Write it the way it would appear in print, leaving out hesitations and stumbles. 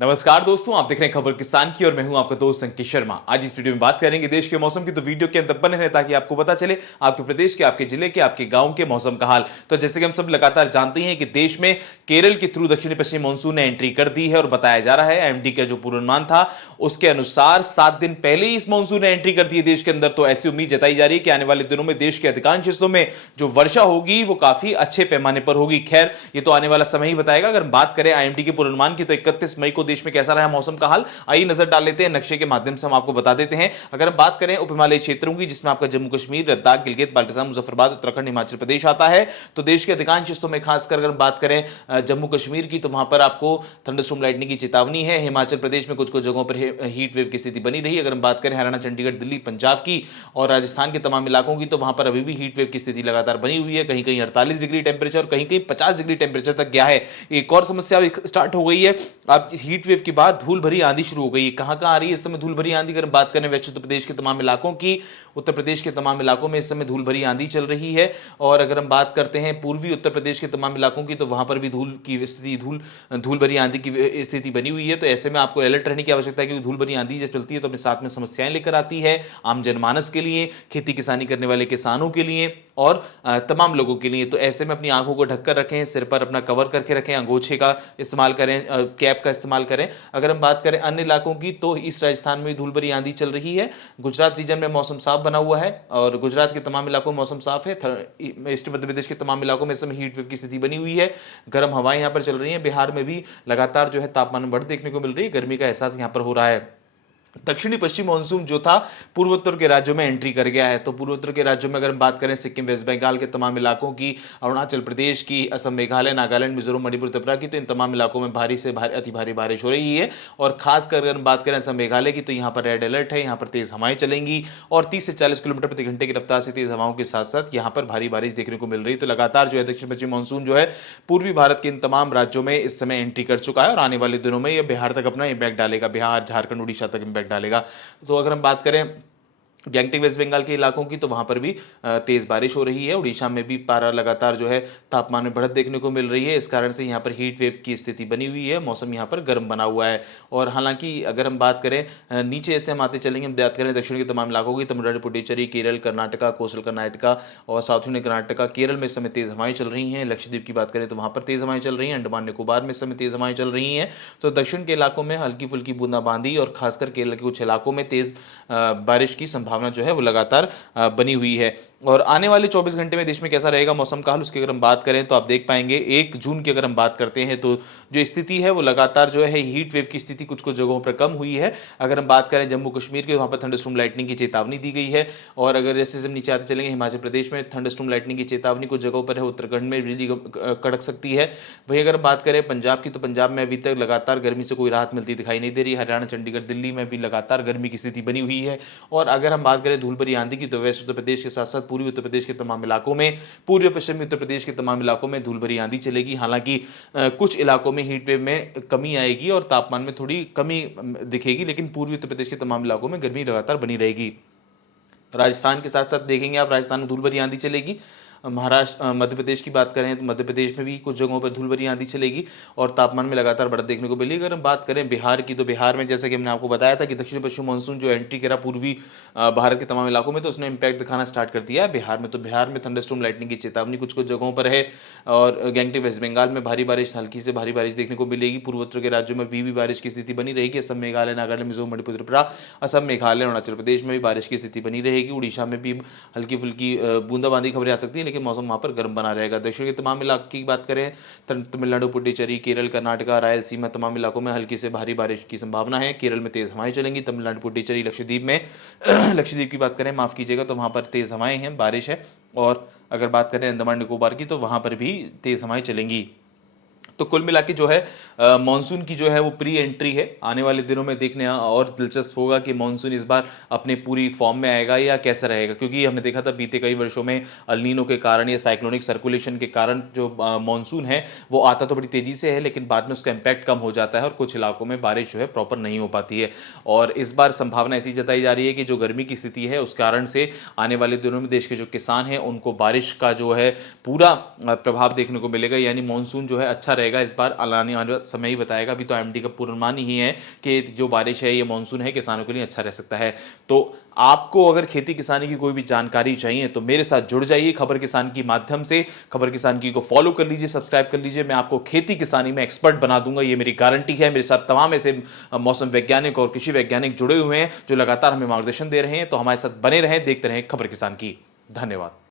नमस्कार दोस्तों, आप देख रहे हैं खबर किसान की और मैं हूं आपका दोस्त संकेत शर्मा। आज इस वीडियो में बात करेंगे देश के मौसम की, तो वीडियो के अंदर बने रहे ताकि आपको पता चले आपके प्रदेश के, आपके जिले के, आपके गांव के मौसम का हाल। तो जैसे कि हम सब लगातार जानते हैं कि देश में केरल के थ्रू दक्षिणी पश्चिमी मानसून ने एंट्री कर दी है और बताया जा रहा है आईएमडी का जो पूर्वानुमान था उसके अनुसार 7 दिन पहले ही इस मानसून ने एंट्री कर दी है देश के अंदर। तो ऐसी उम्मीद जताई जा रही है कि आने वाले दिनों में देश के अधिकांश हिस्सों में जो वर्षा होगी वो काफी अच्छे पैमाने पर होगी। खैर, ये तो आने वाला समय ही बताएगा। अगर हम बात करें आईएमडी के पूर्वानुमान की, तो 31 मई को देश में कैसा रहा मौसम का हाल, आइए नजर डाल लेते हैं। नक्शे के माध्यम से हम आपको बता देते हैं। अगर हम बात करें उप हिमालयी क्षेत्रों की, जिसमें आपका जम्मू कश्मीर, लद्दाख, गिलगित बाल्टिस्तान, मुजफ्फरबाद, उत्तराखंड, हिमाचल प्रदेश आता है, तो देश के अधिकांश हिस्सों में, खासकर अगर हम बात करें जम्मू कश्मीर की, तो वहां पर आपको थंडरस्टॉर्म लाइटनिंग की चेतावनी है। हिमाचल प्रदेश में कुछ कुछ जगहों पर हीट वेव की स्थिति बनी रही। अगर हम बात करें हरियाणा, चंडीगढ़, दिल्ली, पंजाब की और राजस्थान के तमाम इलाकों की, तो वहां पर अभी भी हीट वेव की स्थिति लगातार बनी हुई है। कहीं कहीं 48 डिग्री टेंपरेचर, कहीं कहीं 50 डिग्री टेंपरेचर तक गया है। एक और समस्या स्टार्ट हो गई है। अब हीट वेव के बाद धूल भरी आंधी शुरू हो गई। कहां कहां आ रही है इस समय धूल भरी आंधी? अगर बात करें वेस्ट उत्तर प्रदेश के तमाम इलाकों की, उत्तर प्रदेश के तमाम इलाकों में इस समय धूल भरी आंधी चल रही है। और अगर हम बात करते हैं पूर्वी उत्तर प्रदेश के तमाम इलाकों की, तो वहां पर भी धूल की स्थिति, धूल भरी आंधी की स्थिति बनी हुई है। तो ऐसे में आपको अलर्ट रहने की आवश्यकता है, क्योंकि धूल भरी आंधी जब चलती है तो अपने साथ में समस्याएं लेकर आती है आम जनमानस के लिए, खेती किसानी करने वाले किसानों के लिए और तमाम लोगों के लिए। तो ऐसे में अपनी आंखों को ढककर रखें, सिर पर अपना कवर करके रखें, अंगोछे का इस्तेमाल करें, कैप का इस्तेमाल करें। अगर हम बात करें अन्य इलाकों की, तो ईस्ट राजस्थान में धूल भरी आंधी चल रही है। गुजरात रीजन में मौसम साफ बना हुआ है और गुजरात के तमाम इलाकों में मौसम साफ है। ईस्ट मध्य प्रदेश के तमाम इलाकों में इस समय हीट वेव की स्थिति बनी हुई है। गर्म हवाएं यहां पर चल रही हैं। बिहार में भी लगातार जो है तापमान में बढ़ देखने को मिल रही है। गर्मी का एहसास यहां पर हो रहा है। दक्षिणी पश्चिम मानसून जो था पूर्वोत्तर के राज्यों में एंट्री कर गया है। तो पूर्वोत्तर के राज्यों में अगर हम बात करें सिक्किम, वेस्ट बंगाल के तमाम इलाकों की, अरुणाचल प्रदेश की, असम, मेघालय, नागालैंड, मिजोरम, मणिपुर, त्रिपुरा की, तो इन तमाम इलाकों में भारी से भारी, अति भारी बारिश हो रही है। और खासकर अगर हम बात करें असम, मेघालय की, तो यहाँ पर रेड अलर्ट है। यहाँ पर तेज हवाएं चलेंगी और 30 से 40 किलोमीटर प्रति घंटे की रफ्तार से तेज हवाओं के साथ साथ यहाँ पर भारी बारिश देखने को मिल रही है। तो लगातार जो है दक्षिण पश्चिम मानसून जो है पूर्वी भारत के इन तमाम राज्यों में इस समय एंट्री कर चुका है और आने वाले दिनों में यह बिहार तक अपना इंपैक्ट डालेगा। बिहार, झारखंड, उड़ीसा तक इंपैक्ट डालेगा। तो अगर हम बात करें गैंगटॉक वेस्ट बंगाल के इलाकों की, तो वहां पर भी तेज बारिश हो रही है। उड़ीसा में भी पारा लगातार जो है तापमान में बढ़त देखने को मिल रही है। इस कारण से यहां पर हीट वेव की स्थिति बनी हुई है। मौसम यहां पर गर्म बना हुआ है। और हालांकि अगर हम बात करें नीचे ऐसे हम आते चलेंगे, हम बात करें दक्षिण के तमाम इलाकों की, तमिलनाडु, पुडुचेरी, केरल, कर्नाटका, कोस्टल कर्नाटका और साउथ इंडियन कर्नाटका, केरल में इस समय तेज हवाएं चल रही हैं। लक्षद्वीप की बात करें तो वहां पर तेज हवाएं चल रही हैं। अंडमान निकोबार में इस समय तेज हवाएं चल रही हैं। तो दक्षिण के इलाकों में हल्की फुल्की बूंदाबांदी और खासकर केरल के कुछ इलाकों में तेज बारिश की संभावना जो है वो लगातार बनी हुई है। और आने वाले 24 घंटे में देश में कैसा रहेगा मौसम का हाल, उसकी अगर हम बात करें तो आप देख पाएंगे 1 जून की अगर हम बात करते हैं तो जो स्थिति है वो लगातार जो है हीट वेव की स्थिति कुछ कुछ जगहों पर कम हुई है। अगर हम बात करें जम्मू कश्मीर के, वहां पर थंडरस्टॉर्म लाइटनिंग की चेतावनी दी गई है। और अगर जैसे हम नीचे आते चलेंगे, हिमाचल प्रदेश में थंडरस्टॉर्म लाइटनिंग की चेतावनी कुछ जगहों पर है। उत्तराखंड में बिजली कड़क सकती है। वहीं अगर बात करें पंजाब की, तो पंजाब में अभी तक लगातार गर्मी से कोई राहत मिलती दिखाई नहीं दे रही। हरियाणा, चंडीगढ़, दिल्ली में भी लगातार गर्मी की स्थिति बनी हुई है। और अगर हम बात करें धूल भरी आंधी की, तो वेस्ट उत्तर प्रदेश के साथ साथ पूर्वी उत्तर प्रदेश के तमाम इलाकों में, पूर्वी पश्चिमी उत्तर प्रदेश के तमाम इलाकों में धूल भरी आंधी चलेगी। हालांकि कुछ इलाकों में हीट वेव में कमी आएगी और तापमान में थोड़ी कमी दिखेगी, लेकिन पूर्वी उत्तर प्रदेश के तमाम इलाकों में गर्मी लगातार बनी रहेगी। राजस्थान के साथ साथ देखेंगे आप, राजस्थान में धूल भरी आंधी चलेगी। महाराष्ट्र, मध्य प्रदेश की बात करें तो मध्य प्रदेश में भी कुछ जगहों पर धूल भरी आंधी चलेगी और तापमान में लगातार बढ़त देखने को मिलेगी। अगर हम बात करें बिहार की, तो बिहार में जैसे कि हमने आपको बताया था कि दक्षिण पश्चिम मानसून जो एंट्री करा पूर्वी भारत के तमाम इलाकों में, तो उसने इंपैक्ट दिखाना स्टार्ट कर दिया है बिहार में। तो बिहार में थंडरस्टॉर्म लाइटनिंग की चेतावनी कुछ कुछ जगहों पर है। और गैंगटॉक वेस्ट बंगाल में भारी बारिश, हल्की से भारी बारिश देखने को मिलेगी। पूर्वोत्तर के राज्यों में भी बारिश की स्थिति बनी रहेगी। असम, मेघालय, नागालैंड, मिजोरम, मणिपुर, त्रिपुरा, असम, मेघालय, अरुणाचल प्रदेश में भी बारिश की स्थिति बनी रहेगी। उड़ीसा में भी हल्की फुल्की बूंदाबांदी खबरें आ सकती है, लेकिन मौसम वहां पर बना रहेगा। दक्षिण के तमाम इलाके की बात करें, तमिलनाडु, पुडुचेरी, केरल, कर्नाटका, रायलसीमा, तमाम इलाकों में हल्की से भारी बारिश की संभावना है। केरल में तेज हवाएं चलेंगी। तमिलनाडु, पुडुचेरी, लक्षद्वीप में लक्षद्वीप की बात करें, माफ कीजिएगा, तो वहां पर तेज हवाएं हैं, बारिश है। और अगर बात करें अंडमान निकोबार की, तो वहां पर भी तेज हवाएं चलेंगी। तो कुल मिला के जो है मानसून की जो है वो प्री एंट्री है। आने वाले दिनों में देखने और दिलचस्प होगा कि मानसून इस बार अपने पूरी फॉर्म में आएगा या कैसा रहेगा, क्योंकि हमने देखा था बीते कई वर्षों में अल नीनो के कारण या साइक्लोनिक सर्कुलेशन के कारण जो मानसून है वो आता तो बड़ी तेजी से है, लेकिन बाद में उसका इंपैक्ट कम हो जाता है और कुछ इलाकों में बारिश जो है प्रॉपर नहीं हो पाती है। और इस बार संभावना ऐसी जताई जा रही है कि जो गर्मी की स्थिति है उस कारण से आने वाले दिनों में देश के जो किसान हैं उनको बारिश का जो है पूरा प्रभाव देखने को मिलेगा, यानी मानसून जो है अच्छा रहेगा। रहेगा इस बार, आने वाला समय ही बताएगा। अभी तो एमडी का पूर्वानुमान ही है कि जो बारिश है, ये मानसून है, किसानों के लिए अच्छा रह सकता है। तो आपको अगर खेती किसानी की कोई भी जानकारी चाहिए तो मेरे साथ जुड़ जाइए खबर किसान की माध्यम से। खबर किसान की को फॉलो कर लीजिए, सब्सक्राइब कर लीजिए। मैं आपको खेती किसानी में एक्सपर्ट बना दूंगा, ये मेरी गारंटी है। मेरे साथ तमाम ऐसे मौसम वैज्ञानिक और कृषि वैज्ञानिक जुड़े हुए हैं जो लगातार हमें मार्गदर्शन दे रहे हैं। तो हमारे साथ बने रहें, देखते रहें खबर किसान की। धन्यवाद।